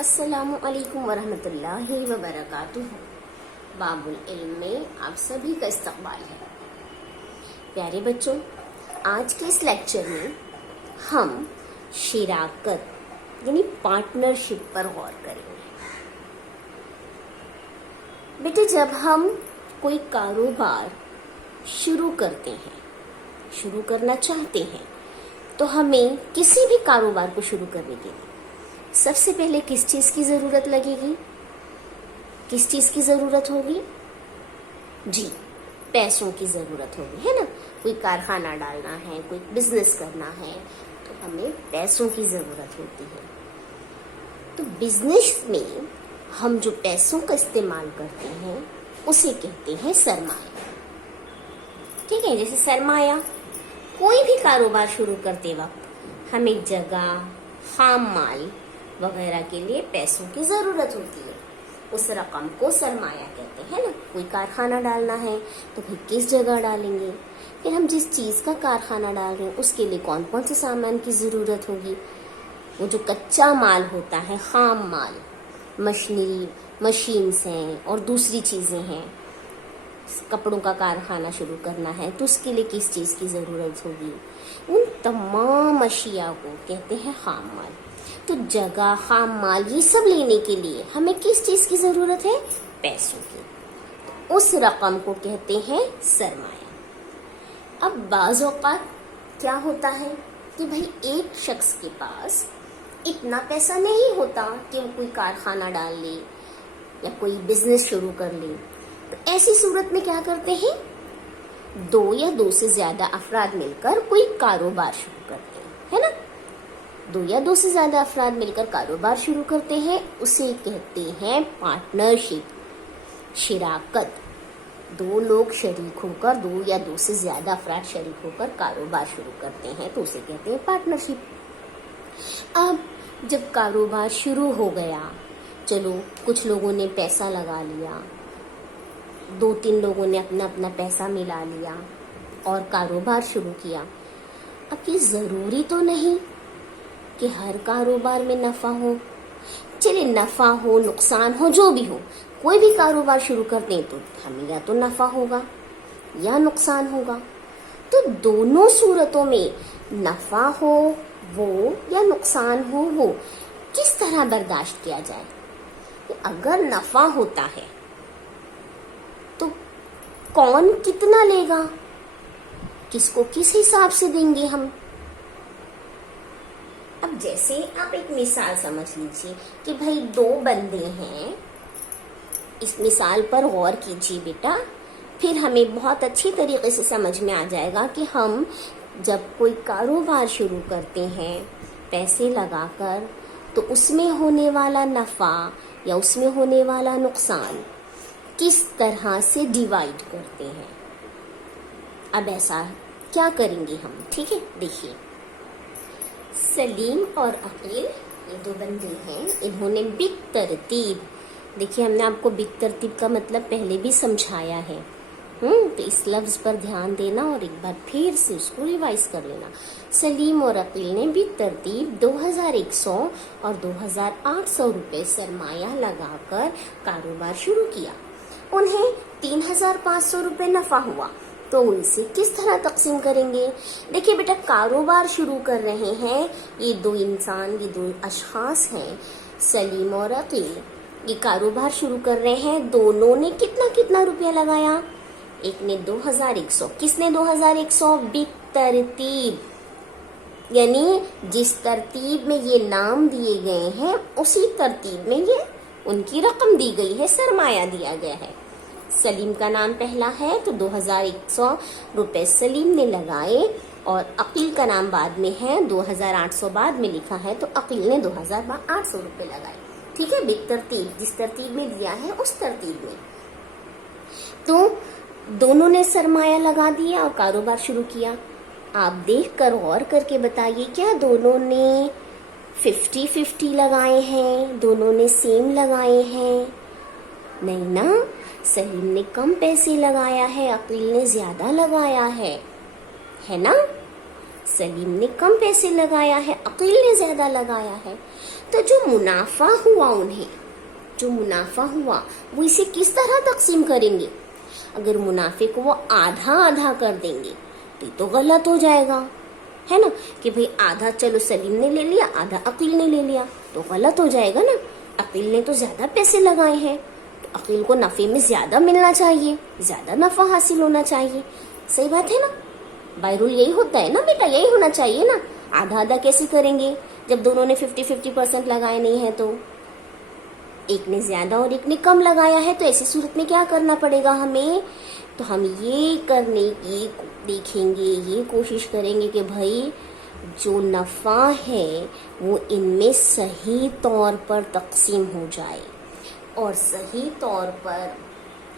अस्सलामु अलैकुम वरहमतुल्लाहि वबरकातुहू। बाबुल इल्म में आप सभी का इस्तकबाल है। प्यारे बच्चों, आज के इस लेक्चर में हम शिराकत यानी पार्टनरशिप पर गौर करेंगे। बेटे, जब हम कोई कारोबार शुरू करते हैं, शुरू करना चाहते हैं, तो हमें किसी भी कारोबार को शुरू करने के लिए सबसे पहले किस चीज की जरूरत लगेगी? किस चीज की जरूरत होगी? जी, पैसों की जरूरत होगी, है ना। कोई कारखाना डालना है, कोई बिजनेस करना है, तो हमें पैसों की जरूरत होती है। तो बिजनेस में हम जो पैसों का इस्तेमाल करते हैं उसे कहते हैं सरमाया। ठीक है, जैसे सरमाया, कोई भी कारोबार शुरू करते वक्त हमें जगह, खाम माल वगैरह के लिए पैसों की जरूरत होती है। उस रकम को सरमाया कहते हैं ना। कोई कारखाना डालना है तो भाई किस जगह डालेंगे, फिर हम जिस चीज का कारखाना डाल रहे हैं उसके लिए कौन कौन से सामान की जरूरत होगी। वो जो कच्चा माल होता है, खाम माल, मशीनरी, मशीन्स हैं और दूसरी चीजें हैं। कपड़ों का कारखाना शुरू करना है तो उसके लिए किस चीज की जरूरत होगी। उन तमाम अशिया को कहते हैं खाम माल। तो जगह, खाम माल, ये सब लेने के लिए हमें किस चीज की जरूरत है? पैसों की। तो उस रकम को कहते हैं सरमाया। अब बाज़ औक़ात क्या होता है कि भाई एक शख्स के पास इतना पैसा नहीं होता कि वो कोई कारखाना डाल ले या कोई बिजनेस शुरू कर ले। तो ऐसी सूरत में क्या करते हैं? दो या दो से ज्यादा अफराद मिलकर कोई कारोबार शुरू करते हैं, है ना। दो या दो से ज्यादा अफराद मिलकर कारोबार शुरू करते हैं, उसे कहते हैं पार्टनरशिप, शिराकत। दो लोग शरीक होकर, दो या दो से ज्यादा अफराद शरीक होकर कारोबार शुरू करते हैं तो उसे कहते हैं पार्टनरशिप। अब जब कारोबार शुरू हो गया, चलो कुछ लोगों ने पैसा लगा लिया, दो तीन लोगों ने अपना अपना पैसा मिला लिया और कारोबार शुरू किया। अब ये जरूरी तो नहीं कि हर कारोबार में नफा हो। चलिए, नफा हो, नुकसान हो, जो भी हो, कोई भी कारोबार शुरू करते हैं तो हमें या तो नफा होगा या नुकसान होगा। तो दोनों सूरतों में नफा हो वो या नुकसान हो वो किस तरह बर्दाश्त किया जाए। अगर नफा होता है तो कौन कितना लेगा, किसको किस हिसाब से देंगे हम। अब जैसे आप एक मिसाल समझ लीजिए कि भाई दो बंदे हैं। इस मिसाल पर गौर कीजिए बेटा, फिर हमें बहुत अच्छी तरीके से समझ में आ जाएगा कि हम जब कोई कारोबार शुरू करते हैं पैसे लगाकर, तो उसमें होने वाला नफा या उसमें होने वाला नुकसान किस तरह से डिवाइड करते हैं। अब ऐसा क्या करेंगे हम, ठीक है। देखिए, सलीम और अकील, ये दो बंदे हैं, इन्होंने बितरतीब, देखिए हमने आपको बितरतीब का मतलब पहले भी समझाया है। तो इस लफ्ज पर ध्यान देना और एक बार फिर से उसको रिवाइज कर लेना। सलीम और अकील ने बितरतीब 2100 और 2800 रुपए सरमाया लगाकर कारोबार शुरू किया। उन्हें 3500 रुपए नफा हुआ, तो उनसे किस तरह तकसीम करेंगे? देखिए बेटा, कारोबार शुरू कर रहे हैं ये दो इंसान, ये दो अशखास हैं, सलीम और अकील। ये कारोबार शुरू कर रहे हैं, दोनों ने कितना कितना रुपया लगाया? एक ने 2100, किसने 2100? बितरतीब, यानी जिस तरतीब में ये नाम दिए गए हैं उसी तरतीब में ये उनकी रकम दी गई है, सरमाया दिया गया है। सलीम का नाम पहला है तो 2100 रुपए सलीम ने लगाए, और अकील का नाम बाद में है, 2800 बाद में लिखा है तो अकील ने 2800 रुपए लगाए। ठीक है, बेतरतीब, जिस तरतीब में दिया है उस तरतीब में। तो दोनों ने सरमाया लगा दिया और कारोबार शुरू किया। आप देख कर गौर करके बताइए, क्या दोनों ने 50-50 लगाए हैं? दोनों ने सेम लगाए हैं? नहीं ना, सलीम ने कम पैसे लगाया है, अकील ने ज्यादा लगाया है ना। सलीम ने कम पैसे लगाया है, अकील ने ज्यादा लगाया है। तो जो मुनाफा हुआ उन्हें, जो मुनाफा हुआ वो इसे किस तरह तकसीम करेंगे? अगर मुनाफे को वो आधा आधा कर देंगे तो गलत हो जाएगा, है ना, कि भाई आधा चलो सलीम ने ले लिया, आधा अकील ने ले लिया, तो गलत हो जाएगा ना। अकील ने तो ज्यादा पैसे लगाए हैं, तो अकील को नफे में ज्यादा मिलना चाहिए, ज्यादा नफा हासिल होना चाहिए। सही बात है ना? बाय रूल यही होता है ना बेटा, यही होना चाहिए ना। आधा आधा कैसे करेंगे जब दोनों ने 50-50% लगाए नहीं है? तो एक ने ज्यादा और एक ने कम लगाया है, तो ऐसी सूरत में क्या करना पड़ेगा हमें? तो हम ये करने की देखेंगे, ये कोशिश करेंगे कि भाई जो नफा है वो इनमें सही तौर पर तकसीम हो जाए, और सही तौर पर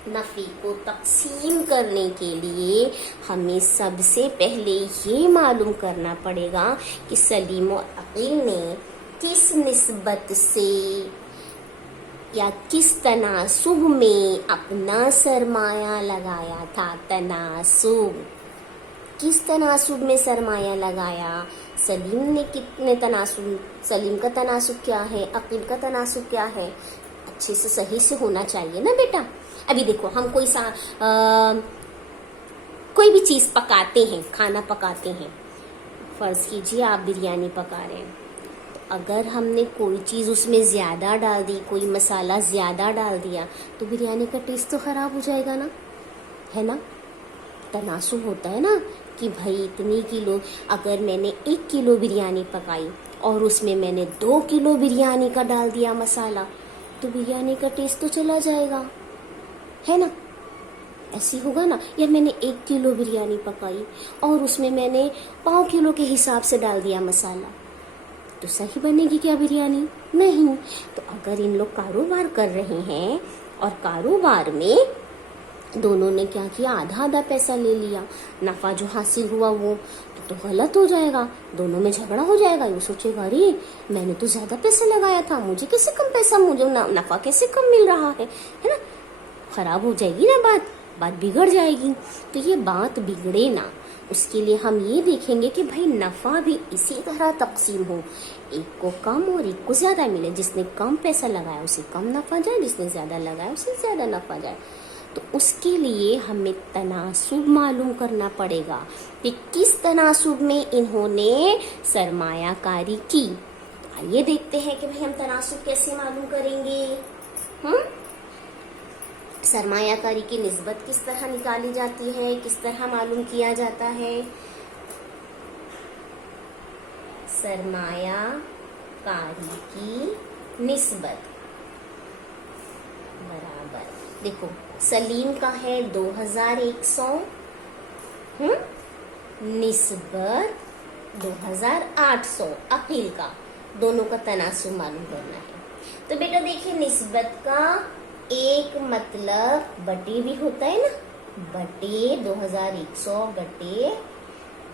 नफे को तकसीम करने के लिए हमें सबसे पहले ये मालूम करना पड़ेगा कि सलीम और अकील ने किस निस्बत से या किस तनासुब में अपना सरमाया लगाया था। तनासुब, किस तनासुब में सरमाया लगाया? सलीम ने कितने तनासुब, सलीम का तनासुब क्या है, अकील का तनासुब क्या है? अच्छे से सही से होना चाहिए ना बेटा। अभी देखो हम कोई भी चीज पकाते हैं, खाना पकाते हैं, फर्ज कीजिए आप बिरयानी पका रहे हैं, तो अगर हमने कोई चीज उसमें ज्यादा डाल दी, कोई मसाला ज्यादा डाल दिया, तो बिरयानी का टेस्ट तो खराब हो जाएगा ना, है ना। तनासुब होता है ना कि भाई इतनी किलो, अगर मैंने 1 किलो बिरयानी पकाई और उसमें मैंने 2 किलो बिरयानी का डाल दिया मसाला, तो बिरयानी का टेस्ट तो चला जाएगा, है ना। ऐसी होगा ना। या मैंने 1 किलो बिरयानी पकाई और उसमें मैंने 1/4 किलो के हिसाब से डाल दिया मसाला, तो सही बनेगी क्या बिरयानी? नहीं। तो अगर इन लोग कारोबार कर रहे हैं और कारोबार में दोनों ने क्या किया, आधा आधा पैसा ले लिया, नफा जो हासिल हुआ वो तो गलत हो जाएगा, दोनों में झगड़ा हो जाएगा। ये सोचेगा अरे मैंने तो ज्यादा पैसे लगाया था, मुझे कैसे कम पैसा, मुझे नफा कैसे कम मिल रहा है ना। खराब हो जाएगी ना बात बिगड़ जाएगी। तो ये बात बिगड़े ना, उसके लिए हम ये देखेंगे कि भाई नफा भी इसी तरह तकसीम हो, एक को कम और एक को ज्यादा मिले। जिसने कम पैसा लगाया उसे कम नफा जाए, जिसने ज्यादा लगाया उसे ज्यादा नफा जाए। तो उसके लिए हमें तनासुब मालूम करना पड़ेगा कि किस तनासुब में इन्होंने सरमायाकारी की। तो आइए देखते हैं कि भाई हम तनासुब कैसे मालूम करेंगे। सरमायाकारी की निस्बत किस तरह निकाली जाती है, किस तरह मालूम किया जाता है। सरमायाकारी की निस्बत बराबर, देखो सलीम का है 2100, निस्बत 2800 अकील का, दोनों का तनासुब मालूम करना है। तो बेटा देखिए निस्बत का एक मतलब बटे भी होता है ना, बटे 2100 बटे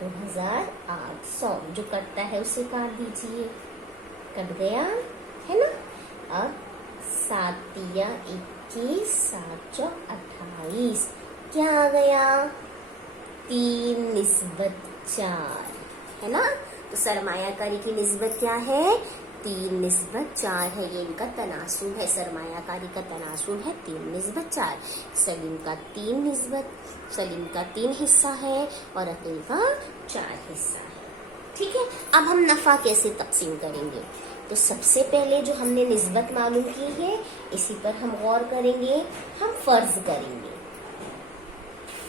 2800, जो कटता है उसे काट दीजिए, कट गया है ना। अब 7 या 21, 7 28, क्या आ गया 3 निस्बत 4, है ना। तो सरमायाकारी की निस्बत क्या है, 3 निस्बत 4 है। ये इनका तनासुब है, सरमायाकारी का तनासुब है 3 निस्बत 4। सलीम का 3 निस्बत, सलीम का 3 हिस्सा है और अकील का 4 हिस्सा है। ठीक है। अब हम नफा कैसे तकसीम करेंगे? तो सबसे पहले जो हमने निस्बत मालूम की है, इसी पर हम गौर करेंगे। हम फर्ज करेंगे,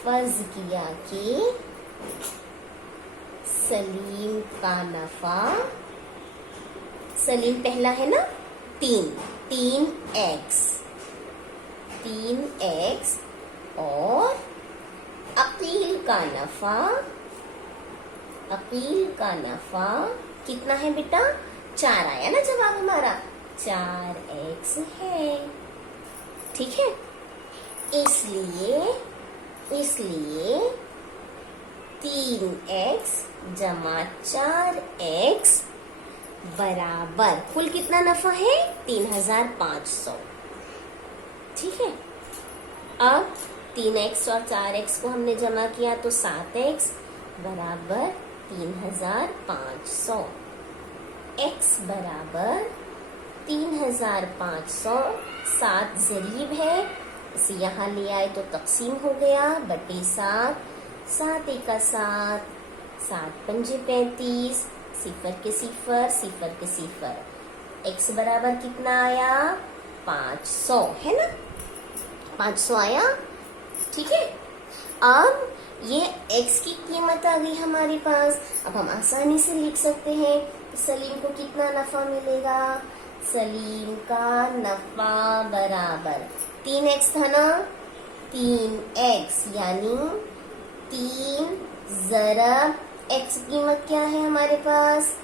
फर्ज किया कि सलीम का नफा, सलीम पहला है ना 3x और अकील का नफा कितना है बेटा, 4 आया ना जवाब हमारा, 4x है। ठीक है। इसलिए 3x जमा 4x बराबर कुल कितना नफा है, 3500। ठीक है। अब 3x और 4x को हमने जमा किया तो 7x बराबर 3500, x बराबर 3500, 7 ज़रीब है, इसे यहाँ ले आए तो तकसीम हो गया बटे 7, 7 एका 7, 7 पंजे 35, सिफर के सिफर, सिफर के सिफर, x बराबर कितना आया 500, है ना, 500 आया। ठीक है, अब ये x की कीमत आ गई हमारे पास। अब हम आसानी से लिख सकते हैं सलीम को कितना नफा मिलेगा। सलीम का नफा बराबर 3x था ना, 3x यानी 3 ज़रब x कीमत क्या है हमारे पास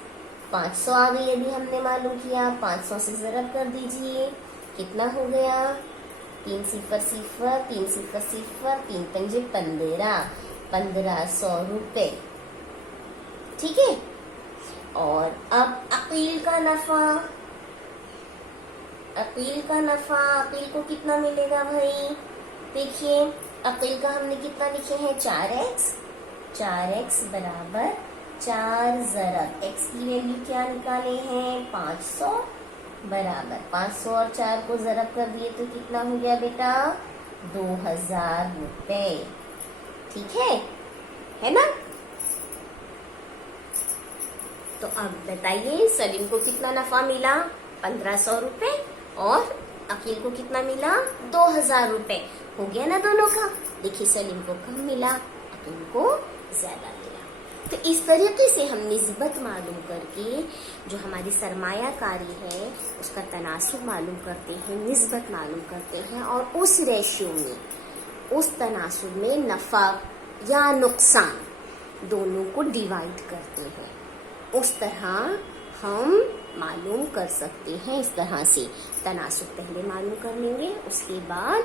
500 आ गई। अभी हमने मालूम किया, 500 से ज़रब कर दीजिए, कितना हो गया 3 सिफर सिफर, 3 सिफर सिफर, 3 पंजे 15, 1500 रुपए। ठीक है, और अब अकील का नफा, अकील का नफा, अकील को कितना मिलेगा भाई। देखिए अकील का हमने कितना लिखे हैं 4x, 4x बराबर 4 ज़रब x की वैल्यू क्या निकाले हैं 500 बराबर 500 और 4 को ज़रब कर दिए तो कितना हो गया बेटा 2000 रुपए। ठीक है ना। तो अब बताइए सलीम को कितना नफा मिला 1500 रुपए और अकील को कितना मिला 2000 रुपए। हो गया ना दोनों का। देखिए सलीम को कम मिला, अकील को ज्यादा मिला। तो इस तरीके से हम निस्बत मालूम करके जो हमारी सरमायाकारी है उसका तनासुब मालूम करते हैं, निस्बत मालूम करते हैं और उस रेशियो में, उस तनासुब में नफा या नुकसान दोनों को डिवाइड करते हैं। उस तरह हम मालूम कर सकते हैं। इस तरह से तनासुब पहले मालूम कर लेंगे, उसके बाद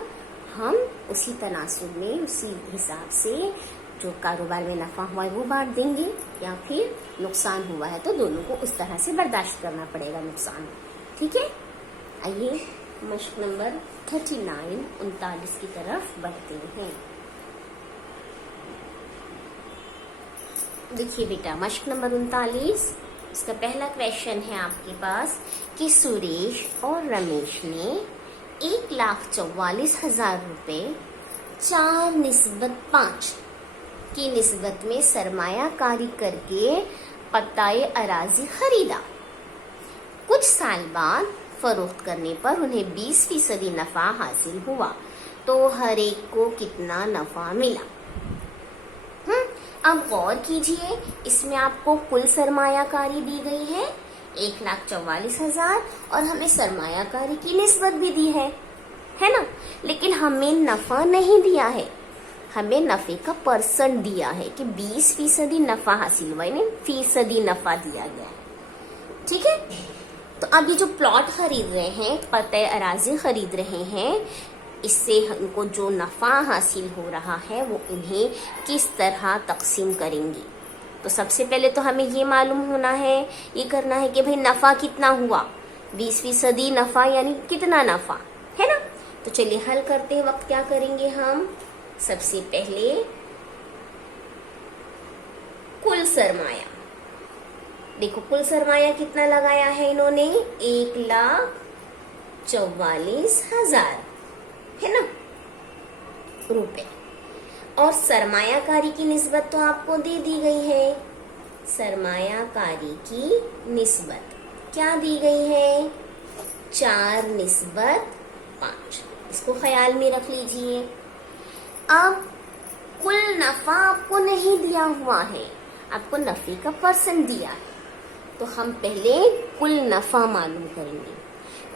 हम उसी तनासुब में उसी हिसाब से जो कारोबार में नफा हुआ है वो बांट देंगे, या फिर नुकसान हुआ है तो दोनों को उस तरह से बर्दाश्त करना पड़ेगा नुकसान। ठीक है, आइए मश्क नंबर 39 की तरफ बढ़ते हैं। देखिए बेटा मश्क नंबर 39, इसका पहला क्वेश्चन है आपके पास कि सुरेश और रमेश ने 1,44,000 रुपए 4/5 की निस्बत में सरमायाकारी करके पत्ताए अराजी खरीदा। कुछ साल बाद फरोख्त करने पर उन्हें 20% नफा हासिल हुआ, तो हर एक को कितना नफा मिला। अब गौर कीजिए, इसमें आपको कुल सरमायाकारी दी गई है 1,44,000 और हमें सरमायाकारी की निस्बत भी दी है ना, लेकिन हमें नफा नहीं दिया है, हमें नफे का परसेंट दिया है कि 20% नफा हासिल हुआ, यानी फीसदी नफा दिया गया है। ठीक है, तो अभी जो प्लॉट खरीद रहे हैं, पत्ते अराजी खरीद रहे हैं, इससे उनको जो नफा हासिल हो रहा है वो उन्हें किस तरह तकसीम करेंगे। तो सबसे पहले तो हमें ये मालूम होना है, ये करना है कि भाई नफा कितना हुआ, 20% नफा यानी कितना नफा, है ना। तो चलिए हल करते हैं वक्त क्या करेंगे हम। सबसे पहले कुल सरमाया, देखो कुल सरमाया कितना लगाया है इन्होंने 1,44,000 है ना रुपए, और सरमायाकारी की निस्बत तो आपको दे दी गई है। सरमायाकारी की निस्बत क्या दी गई है 4/5। इसको ख्याल में रख लीजिए। अब कुल नफा आपको नहीं दिया हुआ है, आपको नफे का परसेंट दिया है, तो हम पहले कुल नफा मालूम करेंगे।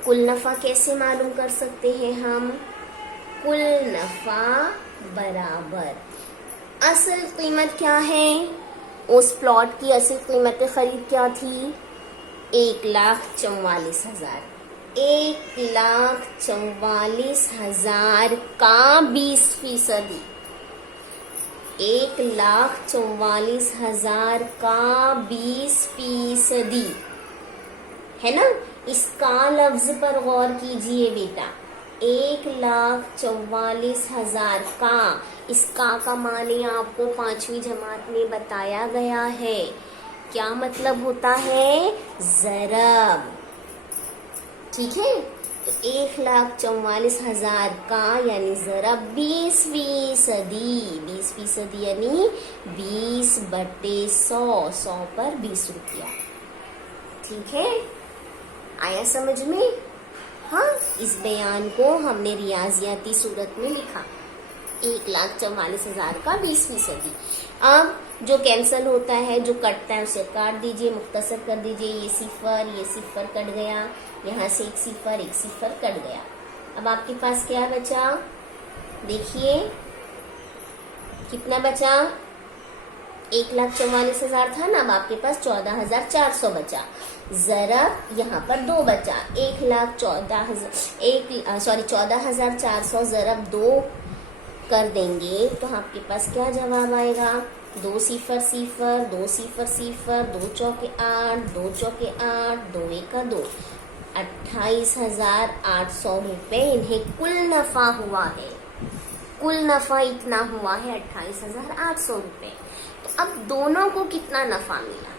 कुल नफा कैसे मालूम कर सकते हैं हम, कुल नफा बराबर असल कीमत क्या है, उस प्लॉट की असल कीमत खरीद क्या थी 1,44,000। 1,44,000 का 20%, 1,44,000 का 20% है ना। इसका लफ्ज पर गौर कीजिए बेटा, 1,44,000 का, इसका का माने आपको 5वीं जमात में बताया गया है। क्या मतलब होता है, ज़रब। ठीक है। तो 1,44,000 का यानी ज़रब 20% 20% यानी 20/100, 100 पर 20 रुपया। ठीक है, आया समझ में? हाँ, इस बयान को हमने रियाजियाती सूरत में लिखा, 1,44,000 का 20%। अब जो कैंसल होता है, जो कटता है उसे काट दीजिए, मुख्तसर कर दीजिए। ये सिफर कट गया, यहाँ से एक सिफर कट गया। अब आपके पास क्या बचा? देखिए कितना बचा? 1,44,000 था ना, अब आपके पास 14,400 बचा। ज़रब यहाँ पर 2 बचा, 14,400 ज़रब 2 कर देंगे तो आपके पास क्या जवाब आएगा? 2 सिफर 2 सिफर 2 चौके 8, 2 चौके 8, 2 एका 2, 28,800 रुपए इन्हें कुल नफा हुआ है। कुल नफा इतना हुआ है 28,800 रुपए। तो अब दोनों को कितना नफा मिला?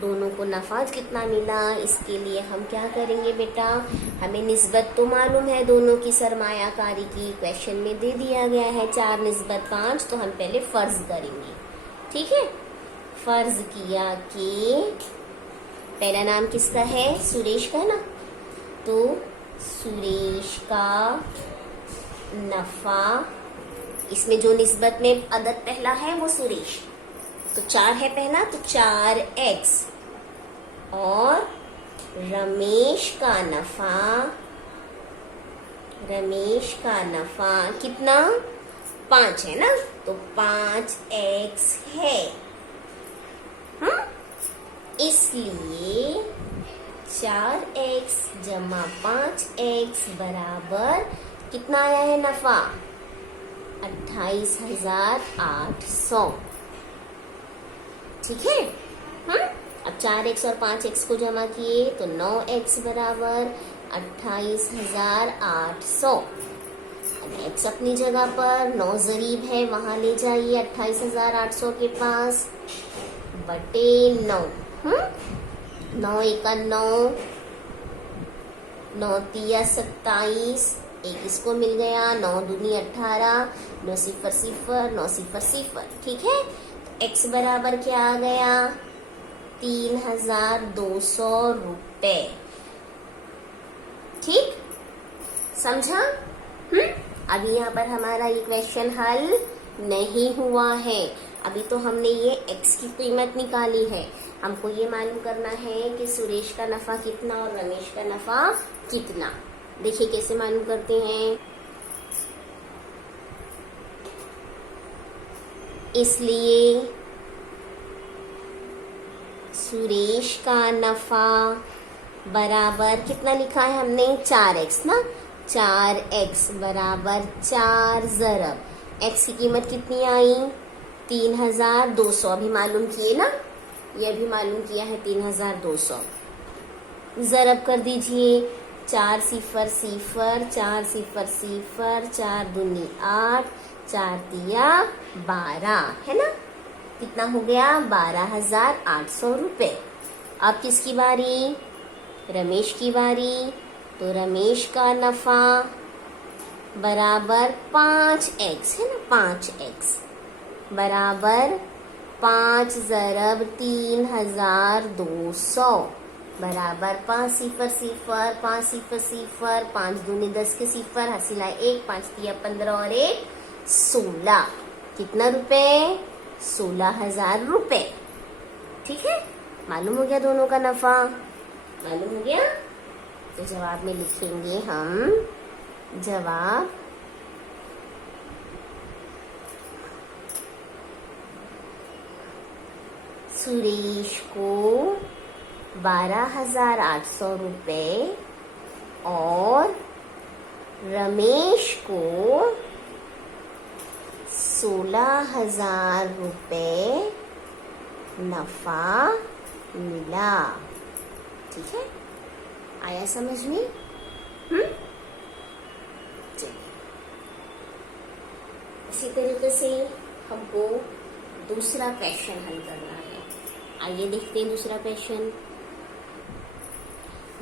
दोनों को नफा कितना मिला, इसके लिए हम क्या करेंगे बेटा? हमें निस्बत तो मालूम है दोनों की सरमायाकारी की, क्वेश्चन में दे दिया गया है 4/5, तो हम पहले फर्ज करेंगे। ठीक है, फर्ज किया कि पहला नाम किसका है? सुरेश का ना, तो सुरेश का नफा, इसमें जो निस्बत में अदद पहला है वो सुरेश, तो 4 है पहला, तो 4x, और रमेश का नफा कितना? 5 है ना, तो 5x है। इसलिए 4x जमा 5x बराबर कितना आया है नफा? 28,800। ठीक है। अब 4x और 5x को जमा किए तो 9x बराबर 28,800। अब x अपनी जगह पर, 9 ज़रीब है वहां ले जाइए 28,800 के पास, बटे 9। 9 एका 9, 9 तिया 27, एक इसको मिल गया, 9 दूनी 18, 9 सिफर 9 सिफर। ठीक है, x बराबर क्या आ गया? 3,200 रुपए। ठीक, समझा? अभी यहाँ पर हमारा ये क्वेश्चन हल नहीं हुआ है। अभी तो हमने ये x की कीमत निकाली है। हमको ये मालूम करना है कि सुरेश का नफा कितना और रमेश का नफा कितना। देखिए कैसे मालूम करते हैं। इसलिए सुरेश का नफा बराबर कितना लिखा है हमने? 4x ना, 4x बराबर 4 ज़रब x की कीमत कितनी आई? 3,200। अभी मालूम किए ना, ये भी मालूम किया है 3,200। ज़रब कर दीजिए, 4 सिफर 4 सिफर 4 दूनी 8, 4 तिया 12, है ना? कितना हो गया? 12,800 रुपए। अब किसकी बारी? रमेश की बारी। तो रमेश का नफा बराबर 5x है ना, 5x बराबर 5 ज़रब 3,200 बराबर 5 सिफर 5 सिफर 5 दूनी 10 के सिफर, हासिल 1, 5 तिया 15 और 1 16। कितना रुपए? 16,000 रुपए। ठीक है, मालूम हो गया दोनों का नफा? मालूम हो गया? तो जवाब में लिखेंगे हम, जवाब सुरेश को 12,800 रुपए और रमेश को 16,000 रुपए नफा मिला। ठीक है, आया समझ में? चलिए, इसी तरीके से हमको दूसरा क्वेश्चन हल करना है। आइए देखते हैं दूसरा क्वेश्चन।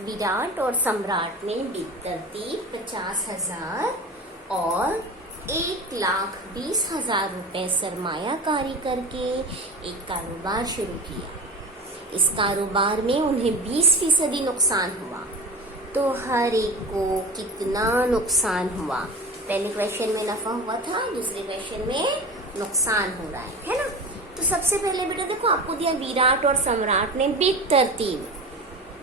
विराट और सम्राट ने बेतरतीब 50,000 और 1,20,000 रुपए सरमायाकारी करके एक कारोबार शुरू किया। इस कारोबार में उन्हें 20% नुकसान हुआ। तो हर एक को कितना नुकसान हुआ? पहले क्वेश्चन में नफा हुआ था, दूसरे क्वेश्चन में नुकसान हो रहा है ना। तो सबसे पहले बेटा देखो, आपको दिया विराट और सम्राट ने बेतरतीब,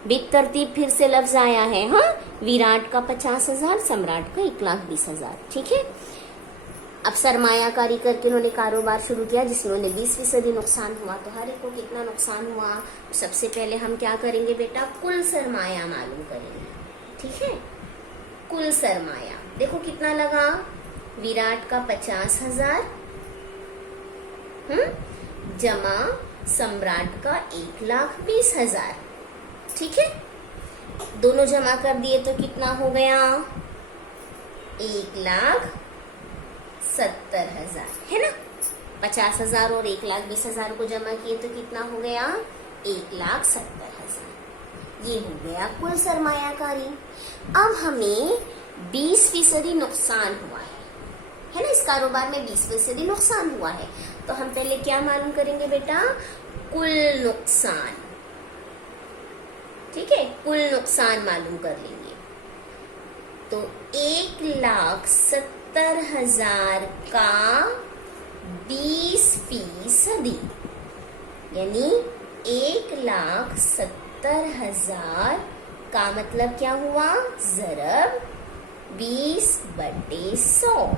बेतरतीब फिर से लफ्ज आया है। हाँ, विराट का 50,000, सम्राट का 1,20,000। ठीक है। अब सरमायाकारी करके उन्होंने कारोबार शुरू किया जिसमें उन्हें 20% नुकसान हुआ। तो हर एक को कितना नुकसान हुआ? तो सबसे पहले हम क्या करेंगे बेटा, कुल सरमाया मालूम करेंगे। ठीक है, कुल सरमाया देखो कितना लगा। विराट का 50,000 जमा सम्राट का 1,20,000। ठीक है, दोनों जमा कर दिए तो कितना हो गया? 1,70,000 है ना। 50,000 और 1,20,000 को जमा किए तो कितना हो गया? 1,70,000। ये हो गया कुल सरमायाकारी। अब हमें 20% नुकसान हुआ है ना। इस कारोबार में 20% नुकसान हुआ है। तो हम पहले क्या मालूम करेंगे बेटा? कुल नुकसान। ठीक है, कुल नुकसान मालूम कर लेंगे। तो 1,70,000 का 20% यानी 1,70,000 का मतलब क्या हुआ? ज़रब 20/100।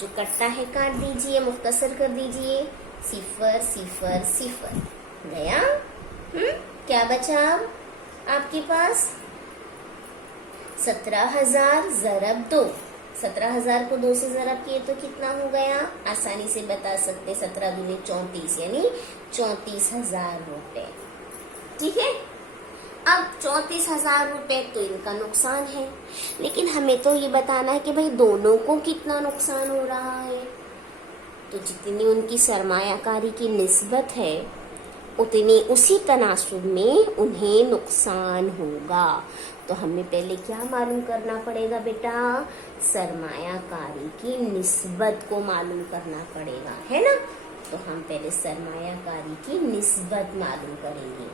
जो कटता है काट दीजिए, मुख्तसर कर दीजिए। 0 0 0 गया। क्या बचा आपके पास? 17,000 ज़रब 2। 17,000 को 2 से ज़रब किए तो कितना हो गया? आसानी से बता सकते, 17 दूनी 34 यानी 34,000 रुपए। ठीक है। अब 34,000 रुपए तो इनका नुकसान है, लेकिन हमें तो ये बताना है कि भाई दोनों को कितना नुकसान हो रहा है। तो जितनी उनकी सरमायाकारी की निस्बत है उतनी उसी तनासुब में उन्हें नुकसान होगा। तो हमें पहले क्या मालूम करना पड़ेगा बेटा? सरमायाकारी की निस्बत को मालूम करना पड़ेगा, है ना। तो हम पहले सरमायाकारी की निस्बत मालूम करेंगे।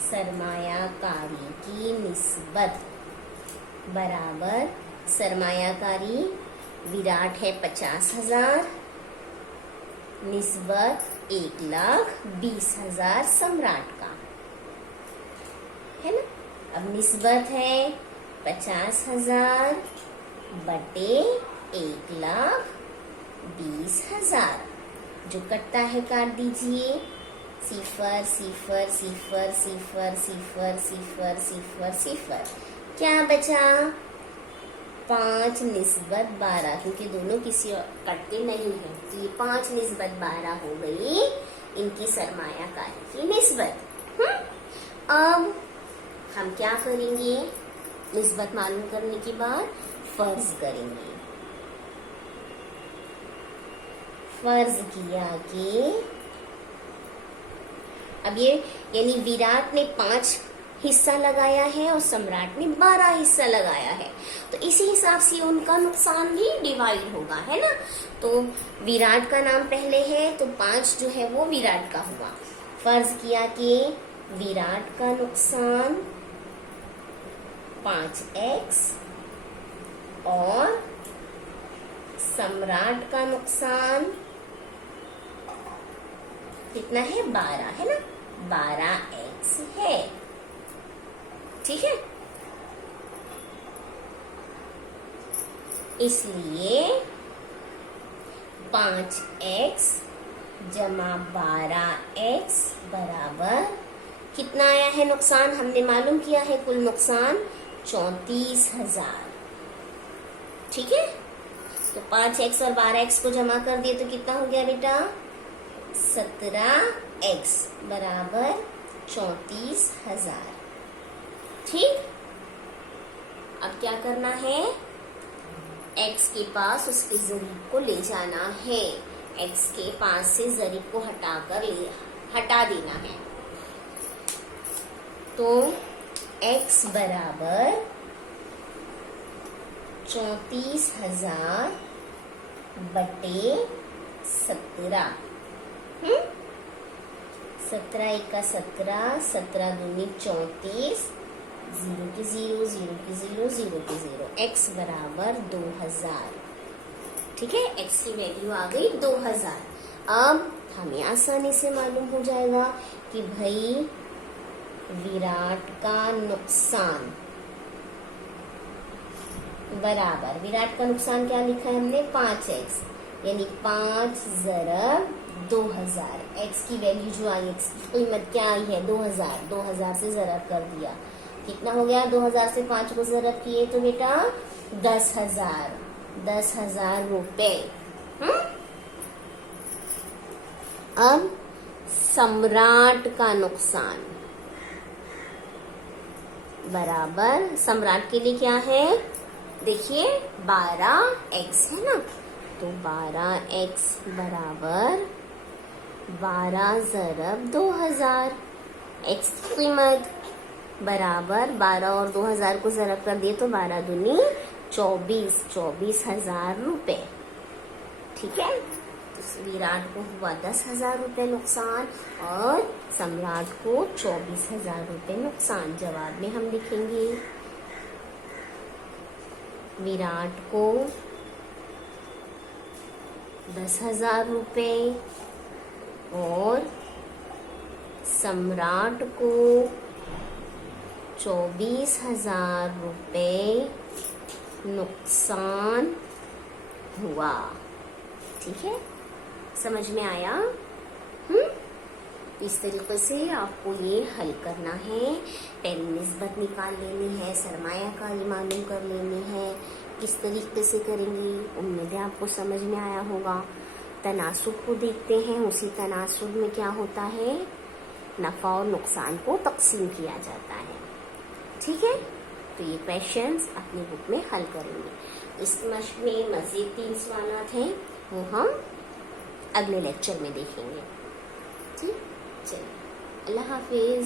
सरमायाकारी की निस्बत बराबर सरमायाकारी विराट है 50,000, निस्बत 1,20,000 सम्राट का, है ना। अब निस्बत है 50,000 बटे 1,20,000। जो कटता है काट दीजिए। 0 0 0 0 0 0 0 0। क्या बचा? 5 निस्बत 12, क्योंकि दोनों किसी और कटते नहीं है। तो ये 5 निस्बत 12 हो गई इनकी सरमायाकारी की निस्बत। अब हम क्या करेंगे? निस्बत मालूम करने के बाद फर्ज करेंगे। फर्ज किया कि अब ये यानी विराट ने 5 हिस्सा लगाया है और सम्राट ने 12 हिस्सा लगाया है, तो इसी हिसाब से उनका नुकसान भी डिवाइड होगा, है ना। तो विराट का नाम पहले है तो 5 जो है वो विराट का हुआ। फर्ज किया कि विराट का नुकसान 5x और सम्राट का नुकसान कितना है? 12, है ना। 12x है। ठीक है, इसलिए 5x जमा 12x बराबर कितना आया है नुकसान? हमने मालूम किया है कुल नुकसान 34,000। ठीक है, तो 5x और 12x को जमा कर दिए तो कितना हो गया बेटा? 17x बराबर 34,000। ठीक, अब क्या करना है? x के पास उसके ज़रीब को ले जाना है। x के पास से ज़रीब को हटा देना है। तो x बराबर 34,000 बटे 17। 17 एका 17, 17 दूनी 34, 0 के 0, 0 के 0, 0 के 0, x बराबर 2000। ठीक है, x की वैल्यू आ गई 2000। अब हमें आसानी से मालूम हो जाएगा कि भाई विराट का नुकसान बराबर, विराट का नुकसान क्या लिखा है हमने, 5x, यानी 5 ज़रब 2000। x की वैल्यू जो आई, x की कीमत क्या आई है 2000, 2000 से ज़रब कर दिया, कितना हो गया, 2000 से 5 को ज़रब किए तो बेटा 10,000, 10,000 रुपए। अब सम्राट का नुकसान बराबर, सम्राट के लिए क्या है, देखिए 12x है ना, तो 12x बराबर 12 ज़रब 2000। x की कीमत बराबर 12 और 2000 को ज़रब कर दिए तो 12 दूनी 24, 24,000 रुपए। ठीक है, तो विराट को हुआ 10,000 रुपए नुकसान और सम्राट को 24,000 रुपए नुकसान। जवाब में हम लिखेंगे विराट को 10,000 रुपए और सम्राट को 24,000 रुपए नुकसान हुआ। ठीक है, समझ में आया? इस तरीके से आपको ये हल करना है। पहले निस्बत निकाल लेनी है, सरमायाकारी मालूम कर लेनी है। किस तरीके से करेंगी, उम्मीद है आपको समझ में आया होगा। तनासुब को देखते हैं, उसी तनासुब में क्या होता है, नफा और नुकसान को तकसीम किया जाता है। ठीक है, तो ये क्वेश्चंस अपनी बुक में हल करेंगे। इस मश्क में मजीद 3 सवालात हैं, वो हम अगले लेक्चर में देखेंगे। ठीक, चलिए, अल्लाह हाफिज।